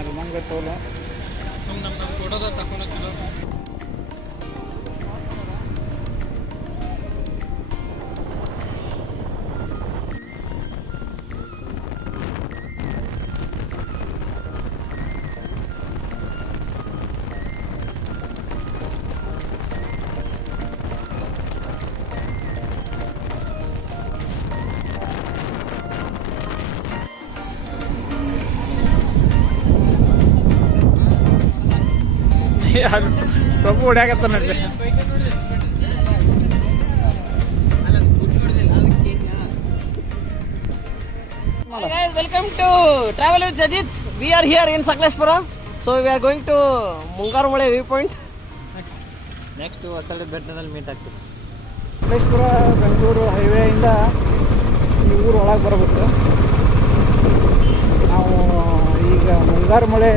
ಅದು ಮಂಗ ತೋಲು ನಮ್ಮ ಕೊಡೋದ ತಗೊಂಡಿಲ್ಲ. ಪ್ರಭು ಹೊಡ್ಯಾಕತ್ತ ನೋಡ್ರಿ. Welcome to Travel with Jadid. We are here in Sakleshpura. So we are going to Mungarmale viewpoint. Next Hosalli ಬೆಟ್ಟದಲ್ಲಿ ಮೀಟ್ ಆಗ್ತೀವಿ. ಸಕಲೇಶ್ಪುರ ಬೆಂಗಳೂರು ಹೈವೇಯಿಂದ ಈ ಊರು ಒಳಗೆ ಬರಬೇಕು. ನಾವು ಈಗ ಮುಂಗಾರುಮಳೆ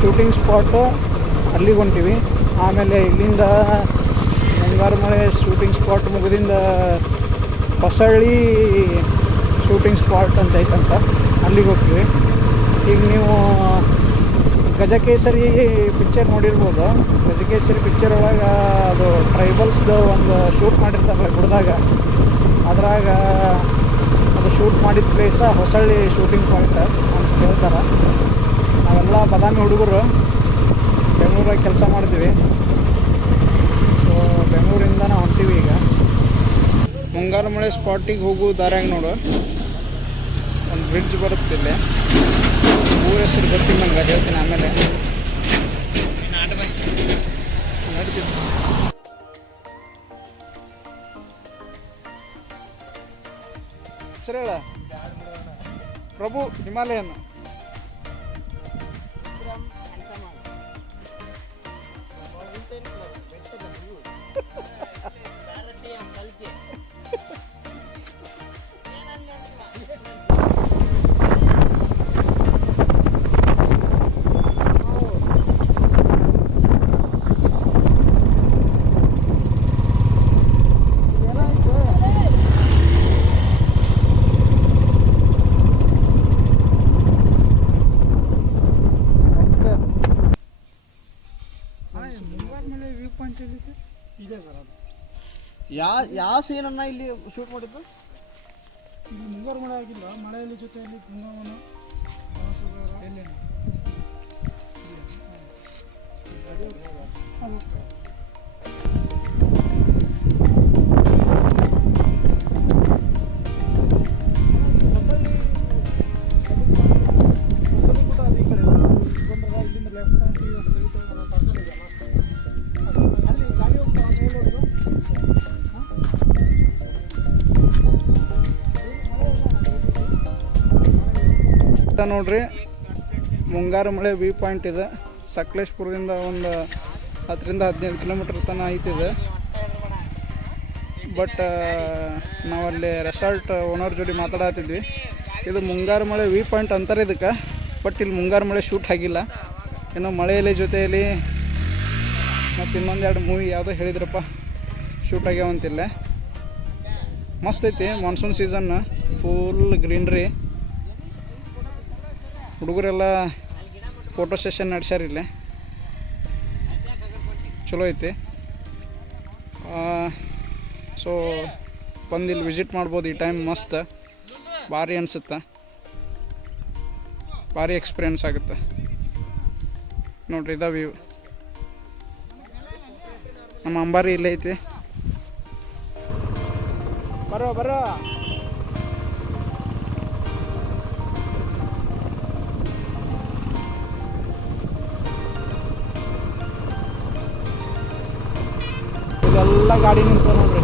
ಶೂಟಿಂಗ್ ಸ್ಪಾಟು ಅಲ್ಲಿಗೆ ಹೊಂಟೀವಿ. ಆಮೇಲೆ ಇಲ್ಲಿಂದ ಮುಂಗಾರುಮಳೆ ಶೂಟಿಂಗ್ ಸ್ಪಾಟ್ ಮುಗಿದಿಂದ ಹೊಸಳ್ಳಿ ಶೂಟಿಂಗ್ ಸ್ಪಾಟ್ ಅಂತ ಐತಂತ, ಅಲ್ಲಿಗೆ ಹೋಗ್ತೀವಿ. ಈಗ ನೀವು ಗಜಕೇಸರಿ ಪಿಕ್ಚರ್ ನೋಡಿರ್ಬೋದು. ಗಜಕೇಸರಿ ಪಿಕ್ಚರ್ ಒಳಗೆ ಅದು ಟ್ರೈಬಲ್ಸ್ದು ಒಂದು ಶೂಟ್ ಮಾಡಿರ್ತಾರಲ್ಲ ಗುಡ್ದಾಗ, ಅದ್ರಾಗ ಅದು ಶೂಟ್ ಮಾಡಿದ ಪ್ಲೇಸ ಹೊಸಳ್ಳಿ ಶೂಟಿಂಗ್ ಪಾಯಿಂಟ್ ಅಂತ ಹೇಳ್ತಾರೆ. ನಾವೆಲ್ಲ ಬಾದಾಮಿ ಹುಡುಗರು ಬೆಂಗಳೂರಾಗ ಕೆಲಸ ಮಾಡ್ತೀವಿ. ಸೊ ಬೆಂಗಳೂರಿಂದ ನಾವು ಹೊಂಟೀವಿ. ಈಗ ಮುಂಗಾರುಮಳೆ ಸ್ಪಾಟಿಗೆ ಹೋಗೋ ದಾರ್ಯಾಗ ನೋಡು ಒಂದು ಬ್ರಿಡ್ಜ್ ಬರುತ್ತಿಲ್ಲ. ಊರ ಹೆಸರು ಗೊತ್ತಿಲ್ಲ ನಂಗೆ, ಹೇಳ್ತೀನಿ ಆಮೇಲೆ. ನಡೀತಿತ್ತು ಹೆಸರು ಹೇಳ. ಪ್ರಭು ಹಿಮಾಲಯನ್. ಇದೆ ಸರ್. ಅದು ಯಾವ ಸೀನನ್ನ ಇಲ್ಲಿ ಶೂಟ್ ಮಾಡಿದ್ದು? ಇಲ್ಲಿ ಮುಂಗಾರು ಮಳೆ ಆಗಿಲ್ಲ, ಮಳೆಯಲ್ಲಿ ಜೊತೆಯಲ್ಲಿ ಬೃಂದಾವನ ನೋಡ್ರಿ, ಮುಂಗಾರುಮಳೆ ವ್ಯೂ ಪಾಯಿಂಟ್ ಇದೆ. ಸಕಲೇಶ್ಪುರದಿಂದ ಒಂದು 10ರಿಂದ 15 ಕಿಲೋಮೀಟರ್ ತನಕ ಐತಿದೆ. ಬಟ್ ನಾವಲ್ಲಿ ರೆಸಾರ್ಟ್ ಓನರ್ ಜೋಡಿ ಮಾತಾಡತ್ತಿದ್ವಿ. ಇದು ಮುಂಗಾರುಮಳೆ ವ್ಯೂ ಪಾಯಿಂಟ್ ಅಂತಾರೆ ಇದಕ್ಕೆ. ಬಟ್ ಇಲ್ಲಿ ಮುಂಗಾರುಮಳೆ ಶೂಟ್ ಆಗಿಲ್ಲ. ಏನೋ ಮಳೆಯಲ್ಲಿ ಜೊತೆಯಲ್ಲಿ ಮತ್ತು ಇನ್ನೊಂದೆರಡು ಮೂವಿ ಯಾವುದೋ ಹೇಳಿದ್ರಪ್ಪ ಶೂಟ್ ಆಗ್ಯಾವಂತಿಲ್ಲ. ಮಸ್ತ್ ಐತಿ. Monsoon season, full greenery. ಹುಡುಗರೆಲ್ಲ ಫೋಟೋ ಸೆಷನ್ ನಡೆಸ್ಯಾರ ಇಲ್ಲೇ, ಚಲೋ ಐತಿ. ಸೊ ಬಂದು ಇಲ್ಲಿ ವಿಸಿಟ್ ಮಾಡ್ಬೋದು. ಈ ಟೈಮ್ ಮಸ್ತ್ ಭಾರಿ ಅನಿಸುತ್ತೆ, ಭಾರಿ ಎಕ್ಸ್ಪೀರಿಯನ್ಸ್ ಆಗುತ್ತೆ ನೋಡ್ರಿ. ಇದ ವ್ಯೂ. ನಮ್ಮ ಅಂಬಾರಿ ಇಲ್ಲೇ ಐತಿ. ಬರೋ ಬರೋ. ಇದೆಲ್ಲ ಗಾಡಿ ನಿಂತ ನೋಡ್ರಿ.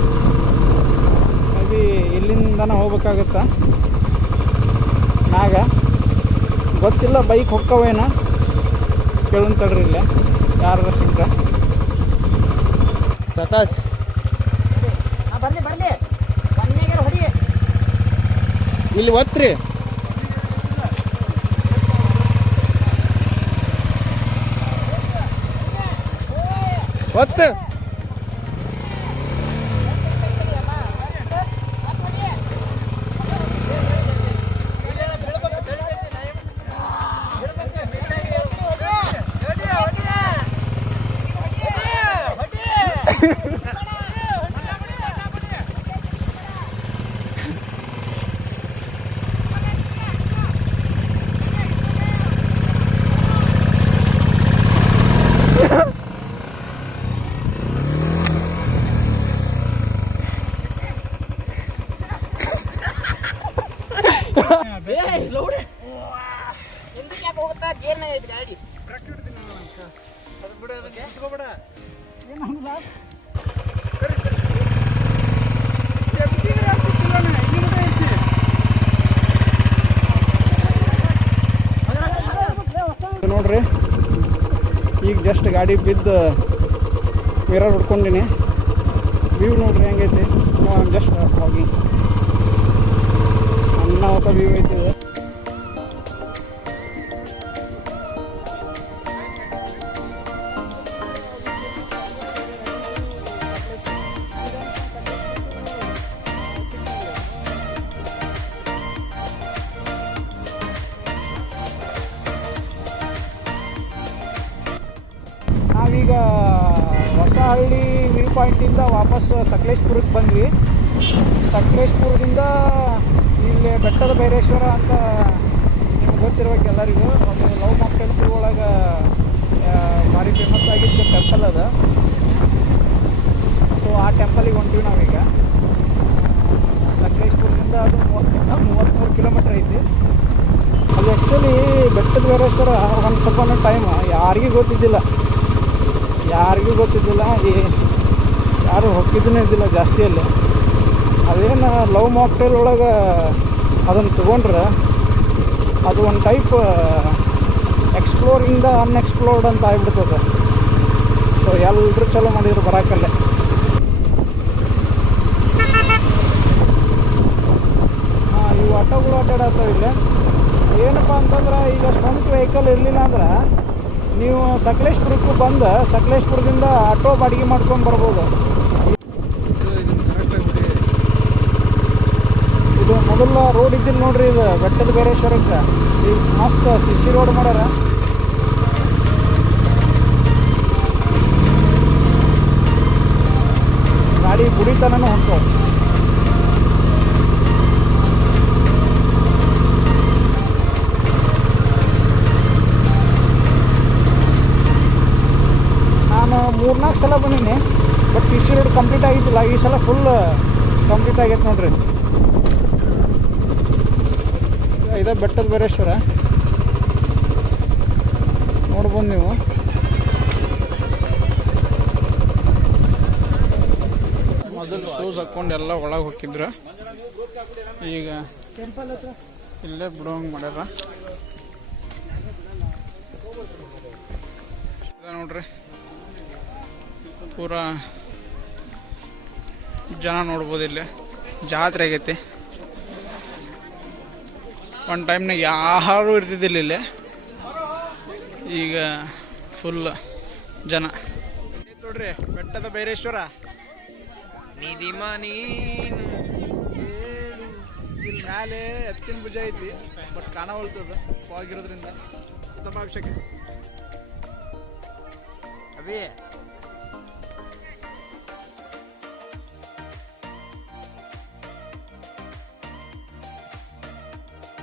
ಮೇ ಬಿ ಇಲ್ಲಿಂದನ ಹೋಗ್ಬೇಕಾಗತ್ತ ಮ್ಯಾಗ. ಗೊತ್ತಿಲ್ಲ, ಬೈಕ್ ಹೊಕ್ಕವೇನ ಕೇಳಂತಡ್ರಿ. ಇಲ್ಲೇ ಯಾರ ಸಿಕ್ಕ ಸತಾಶ್ ಬರ್ಲಿ ಬರ್ಲಿ ಹೊಡಿ. ಇಲ್ಲಿ ಒತ್ರಿ. ಒತ್ತು. ಗೇರ್ನಾಗ ಐತಿ ಗಾಡಿ ಅದು ಬಿಡ ಅದಕ್ಕೆ ಇಟ್ಕೋಬೇಡ ಏನಾಗಲ್ಲ ನೋಡ್ರಿ ಈಗ ಜಸ್ಟ್ ಗಾಡಿ ಬಿದ್ದು ಮಿರರ್ ಹೊಡ್ಕೊಂಡಿನಿ ವ್ಯೂ ನೋಡ್ರಿ ಹೆಂಗೈತಿ ಜಸ್ಟ್ ಹೋಗಿ ಅನ್ನಾವತ ವ್ಯೂ ಐತಿ ಇದು ನಾವೀಗ ಹೊಸಹಳ್ಳಿ ವ್ಯೂ ಪಾಯಿಂಟಿಂದ ವಾಪಸ್ ಸಕಲೇಶ್ಪುರಕ್ಕೆ ಬಂದ್ವಿ. ಸಕಲೇಶ್ಪುರದಿಂದ ಇಲ್ಲಿ ಬೆಟ್ಟದ ಭೈರೇಶ್ವರ ಅಂತ ನಿಮ್ಗೆ ಗೊತ್ತಿರ್ಬೇಕು ಎಲ್ಲರಿಗೂ. ಒಂದು ಲವ್ ಮಾಕ್ಟೇಲ್ ಒಳಗೆ ಭಾರಿ ಫೇಮಸ್ ಆಗಿದ್ದು ಟೆಂಪಲ್ ಅದ. ಸೊ ಆ ಟೆಂಪಲಿಗೆ ಹೊಂಟಿವಿ ನಾವೀಗ. ಸಕಲೇಶ್ಪುರದಿಂದ ಅದು 33 ಕಿಲೋಮೀಟ್ರ್ ಐತಿ. ಅಲ್ಲಿ ಆ್ಯಕ್ಚುಲಿ ಬೆಟ್ಟದ ಭೈರೇಶ್ವರ ಒಂದು ಸ್ವಲ್ಪ ಟೈಮ್ ಯಾರಿಗೂ ಗೊತ್ತಿದ್ದಿಲ್ಲ ಯಾರು ಹೋಗಿದ್ದನೇ ಇದ್ದಿಲ್ಲ ಜಾಸ್ತಿ ಅಲ್ಲಿ. ಅದೇನು ಲವ್ ಮಾಕ್ಟೇಲ್ ಒಳಗೆ ಅದನ್ನು ತೊಗೊಂಡ್ರೆ ಅದು ಒಂದು ಟೈಪ್ ಎಕ್ಸ್ಪ್ಲೋರಿಂದ ಅನ್ಎಕ್ಸ್ಪ್ಲೋರ್ಡ್ ಅಂತ ಆಗ್ಬಿಡ್ತದೆ. ಸೊ ಎಲ್ಲರೂ ಚಲೋ ಮಾಡಿದ್ರು ಬರೋಕ್ಕಲ್ಲೇ. ಇವು ಆಟೋಗಳು ಅಡ್ಡಾಡತ್ತವೆ ಇಲ್ಲಿ. ಏನಪ್ಪ ಅಂತಂದ್ರೆ ಈಗ ಸ್ವಂತ ವೆಹಿಕಲ್ ಇರಲಿಲ್ಲ ಅಂದ್ರೆ ನೀವು ಸಕಲೇಶ್ಪುರಕ್ಕೂ ಬಂದು ಸಕಲೇಶ್ಪುರದಿಂದ ಆಟೋ ಬಾಡಿಗೆ ಮಾಡ್ಕೊಂಡು ಬರ್ಬೋದು. ಇದು ಮೊದಲ ರೋಡ್ ಇದ್ದಿಲ್ಲ ನೋಡ್ರಿ, ಇದು ಬೆಟ್ಟದ ಭೈರೇಶ್ವರಕ್ಕೆ ಈಗ ಮಸ್ತ್ ಸಿಸಿ ರೋಡ್ ಮಾಡ್ಯಾರ. ಗಾಡಿ ಗುಡಿ ತನೂ ಹೊಂಟು. ನಾನು 3-4 ಸಲ ಬಂದೀನಿ, but C C road complete ಆಗಿದ್ದಿಲ್ಲ. ಈ ಸಲ ಫುಲ್ ಕಂಪ್ಲೀಟ್ ಆಗೈತೆ ನೋಡ್ರಿ. ಇದೆ ಬೆಟ್ಟದ ಭೈರೇಶ್ವರ ನೋಡ್ಬೋದು ನೀವು. ಮೊದಲು ಶೂಸ್ ಹಾಕ್ಕೊಂಡು ಎಲ್ಲ ಒಳಗೆ ಹೋಗಿದ್ರು, ಈಗ ಟೆಂಪಲ್ ಹತ್ರ ಇಲ್ಲೇ ಬಿಡೋಂಗೆ ಮಾಡ್ಯಾರ. ನೋಡ್ರಿ ಪೂರಾ ಜನ ನೋಡ್ಬೋದು. ಇಲ್ಲಿ ಜಾತ್ರೆ ಆಗೈತಿ. ಒಂದು ಟೈಮ್ನಾಗ ಯಾರು ಇರ್ತಿದ್ದಿಲ್ಲ ಇಲ್ಲಿ, ಈಗ ಫುಲ್ ಜನ. ನೋಡ್ರಿ ಬೆಟ್ಟದ ಭೈರೇಶ್ವರ. ಇಲ್ಲಿ ಮ್ಯಾಲೆ ಎತ್ತಿನ ಭುಜ ಐತಿ, ಬಟ್ ಕಾಣವಲ್ತದ ಫಾಗ್ ಇರೋದ್ರಿಂದ. ತಮಾಷೆಗೆ ಅದೇ